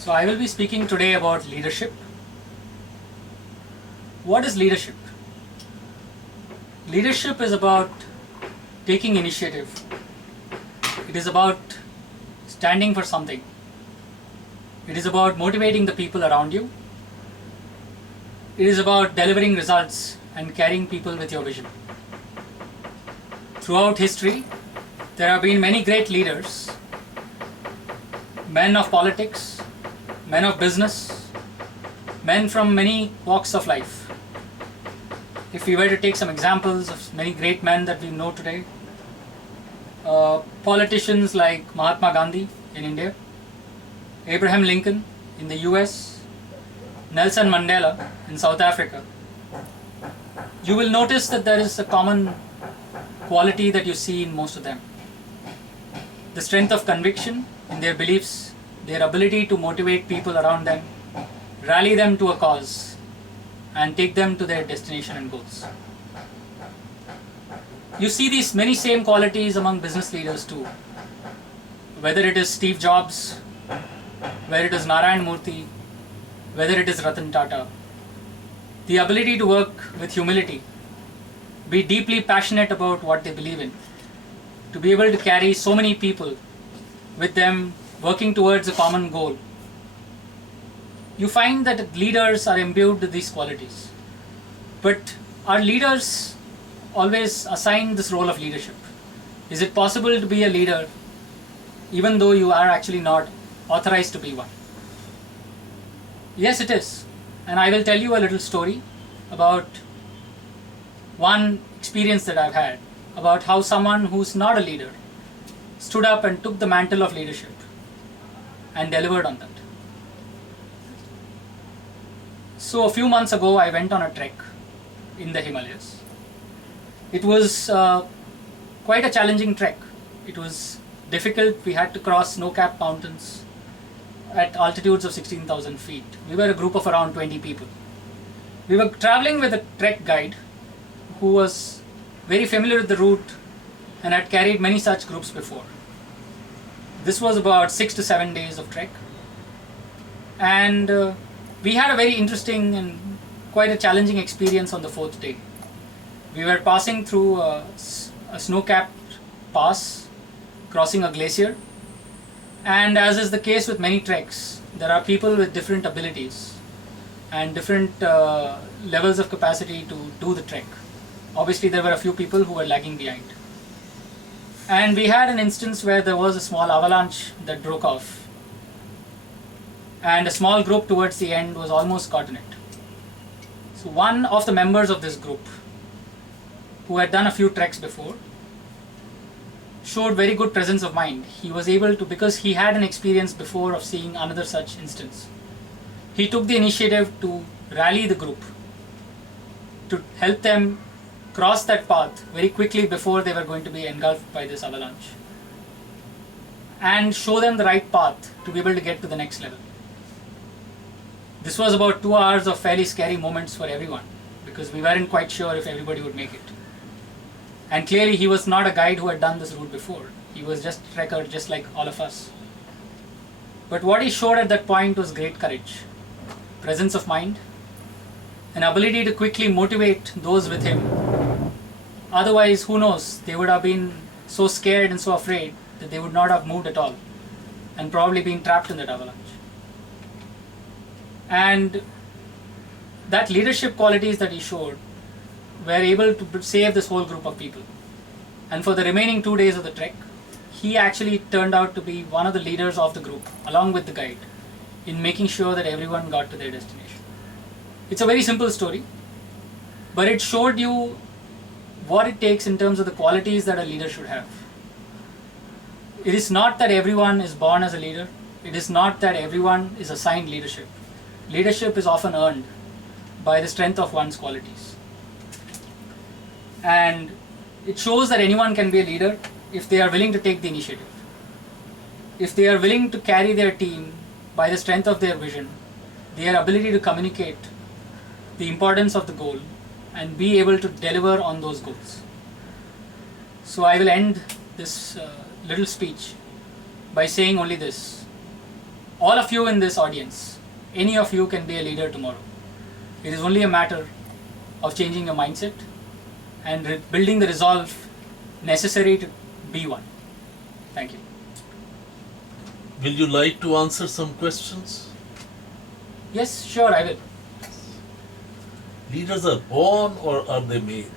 So I will be speaking today about leadership. What is leadership? Leadership is about taking initiative. It is about standing for something. It is about motivating the people around you. It is about delivering results and carrying people with your vision. Throughout history, there have been many great leaders, men of politics, men of business, men from many walks of life. If we were to take some examples of many great men that we know today, politicians like Mahatma Gandhi in India, Abraham Lincoln in the US, Nelson Mandela in South Africa, you will notice that there is a common quality that you see in most of them. The strength of conviction in their beliefs, their ability to motivate people around them, rally them to a cause, and take them to their destination and goals. You see these many same qualities among business leaders too. Whether it is Steve Jobs, whether it is Narayan Murthy, whether it is Ratan Tata. The ability to work with humility, be deeply passionate about what they believe in, to be able to carry so many people with them working towards a common goal. You find that leaders are imbued with these qualities. But are leaders always assigned this role of leadership? Is it possible to be a leader even though you are actually not authorized to be one? Yes, it is. And I will tell you a little story about one experience that I've had about how someone who's not a leader stood up and took the mantle of leadership and delivered on that. So a few months ago, I went on a trek in the Himalayas. It was quite a challenging trek. It was difficult. We had to cross snow-capped mountains at altitudes of 16,000 feet. We were a group of around 20 people. We were traveling with a trek guide who was very familiar with the route and had carried many such groups before. This was about 6 to 7 days of trek. And we had a very interesting and quite a challenging experience on the fourth day. We were passing through a snow-capped pass, crossing a glacier. And as is the case with many treks, there are people with different abilities and different levels of capacity to do the trek. Obviously, there were a few people who were lagging behind. And we had an instance where there was a small avalanche that broke off. And a small group towards the end was almost caught in it. So one of the members of this group, who had done a few treks before, showed very good presence of mind. He was able to, because he had an experience before of seeing another such instance, he took the initiative to rally the group, to help them cross that path very quickly before they were going to be engulfed by this avalanche, and show them the right path to be able to get to the next level. This was about 2 hours of fairly scary moments for everyone, because we weren't quite sure if everybody would make it. And clearly he was not a guide who had done this route before. He was just a trekker just like all of us. But what he showed at that point was great courage, presence of mind, an ability to quickly motivate those with him. Otherwise, who knows, they would have been so scared and so afraid that they would not have moved at all and probably been trapped in that avalanche. And that leadership qualities that he showed were able to save this whole group of people. And for the remaining 2 days of the trek, he actually turned out to be one of the leaders of the group, along with the guide, in making sure that everyone got to their destination. It's a very simple story, but it showed you what it takes in terms of the qualities that a leader should have. It is not that everyone is born as a leader. It is not that everyone is assigned leadership. Leadership is often earned by the strength of one's qualities. And it shows that anyone can be a leader if they are willing to take the initiative. If they are willing to carry their team by the strength of their vision, their ability to communicate the importance of the goal, and be able to deliver on those goals. So I will end this little speech by saying only this. all of you in this audience, any of you can be a leader tomorrow. It is only a matter of changing your mindset and building the resolve necessary to be one. Thank you. Will you like to answer some questions? Yes, sure, I will. Leaders are born or are they made?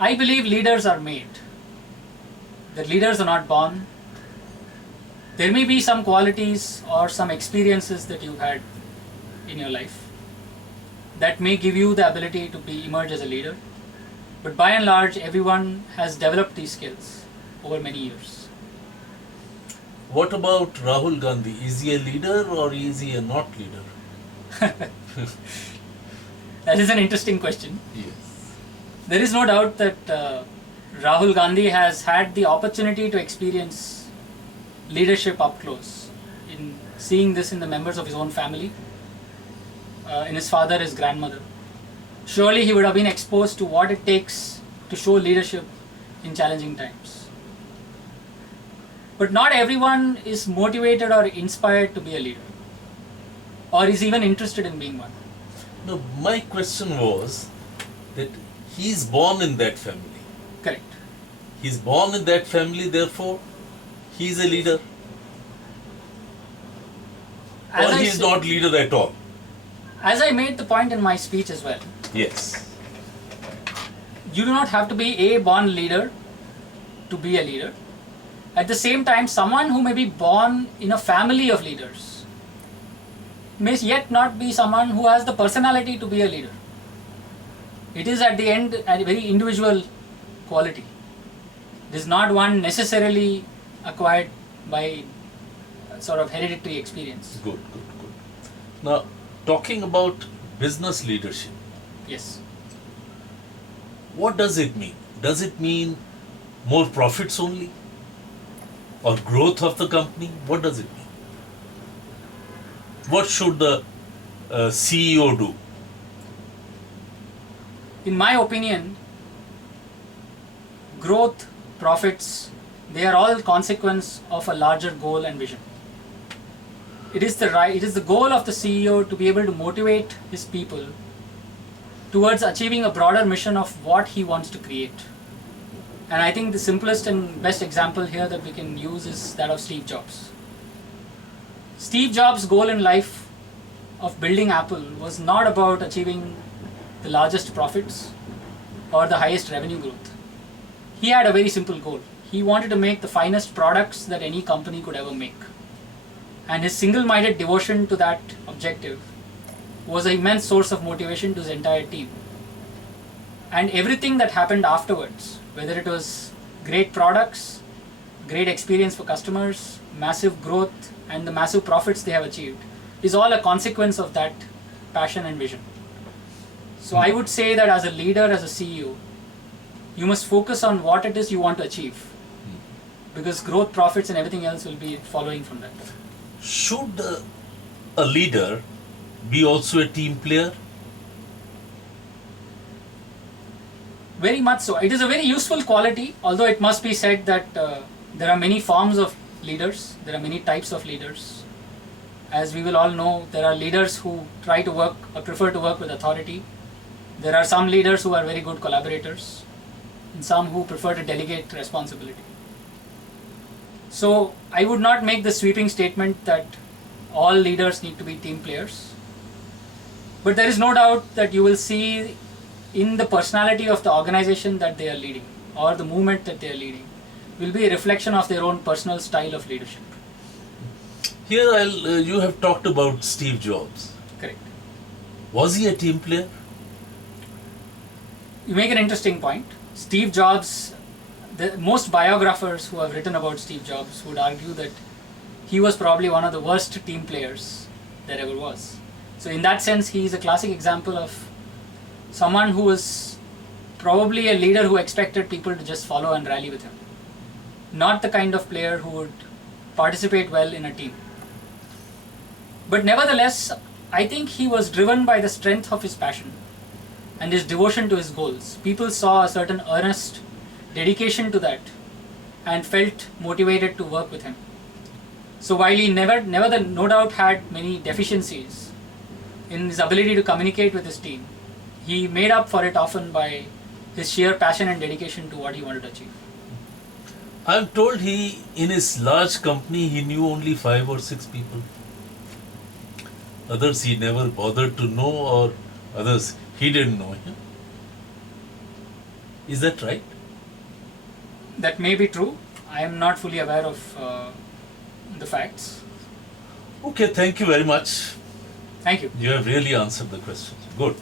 I believe leaders are made. The leaders are not born. There may be some qualities or some experiences that you've had in your life that may give you the ability to emerge as a leader. But by and large, everyone has developed these skills over many years. What about Rahul Gandhi? Is he a leader or is he a not leader? That is an interesting question. Yes. There is no doubt that Rahul Gandhi has had the opportunity to experience leadership up close, in seeing this in the members of his own family, in his father, his grandmother. Surely he would have been exposed to what it takes to show leadership in challenging times. But not everyone is motivated or inspired to be a leader, or is even interested in being one. No, my question was that he is born in that family. Correct. He's born in that family, therefore he is a leader. As Or I he is said- not leader at all. As I made the point in my speech as well, Yes. you do not have to be a born leader to be a leader. At the same time, someone who may be born in a family of leaders may yet not be someone who has the personality to be a leader. It is at the end a very individual quality. It is not one necessarily acquired by sort of hereditary experience. Good. Now, talking about business leadership, Yes. what does it mean? Does it mean more profits only? Or growth of the company? What does it mean? What should the CEO do? In my opinion, growth, profits, they are all consequence of a larger goal and vision. It is the goal of the CEO to be able to motivate his people towards achieving a broader mission of what he wants to create. And I think the simplest and best example here that we can use is that of Steve Jobs. Steve Jobs' goal in life of building Apple was not about achieving the largest profits or the highest revenue growth. He had a very simple goal. He wanted to make the finest products that any company could ever make. And his single-minded devotion to that objective was an immense source of motivation to his entire team. And everything that happened afterwards, whether it was great products, great experience for customers, massive growth, and the massive profits they have achieved, is all a consequence of that passion and vision. So I would say that as a leader, as a CEO, you must focus on what it is you want to achieve, because growth, profits, and everything else will be following from that. Should a leader be also a team player? Very much so. It is a very useful quality, although it must be said that there are many forms of leaders, there are many types of leaders. As we will all know, there are leaders who try to work or prefer to work with authority. There are some leaders who are very good collaborators, and some who prefer to delegate responsibility. So I would not make the sweeping statement that all leaders need to be team players. But there is no doubt that you will see in the personality of the organization that they are leading or the movement that they are leading will be a reflection of their own personal style of leadership. Here you have talked about Steve Jobs. Correct. Was he a team player? You make an interesting point. Steve Jobs, most biographers who have written about Steve Jobs would argue that he was probably one of the worst team players there ever was. So in that sense, he is a classic example of someone who was probably a leader who expected people to just follow and rally with him. Not the kind of player who would participate well in a team. But nevertheless, I think he was driven by the strength of his passion and his devotion to his goals. People saw a certain earnest dedication to that and felt motivated to work with him. So while he no doubt had many deficiencies in his ability to communicate with his team, he made up for it often by his sheer passion and dedication to what he wanted to achieve. I'm told in his large company, he knew only 5 or 6 people. Others he never bothered to know, or others he didn't know him. Is that right? That may be true. I am not fully aware of the facts. Okay, thank you very much. Thank you. You have really answered the question. Good.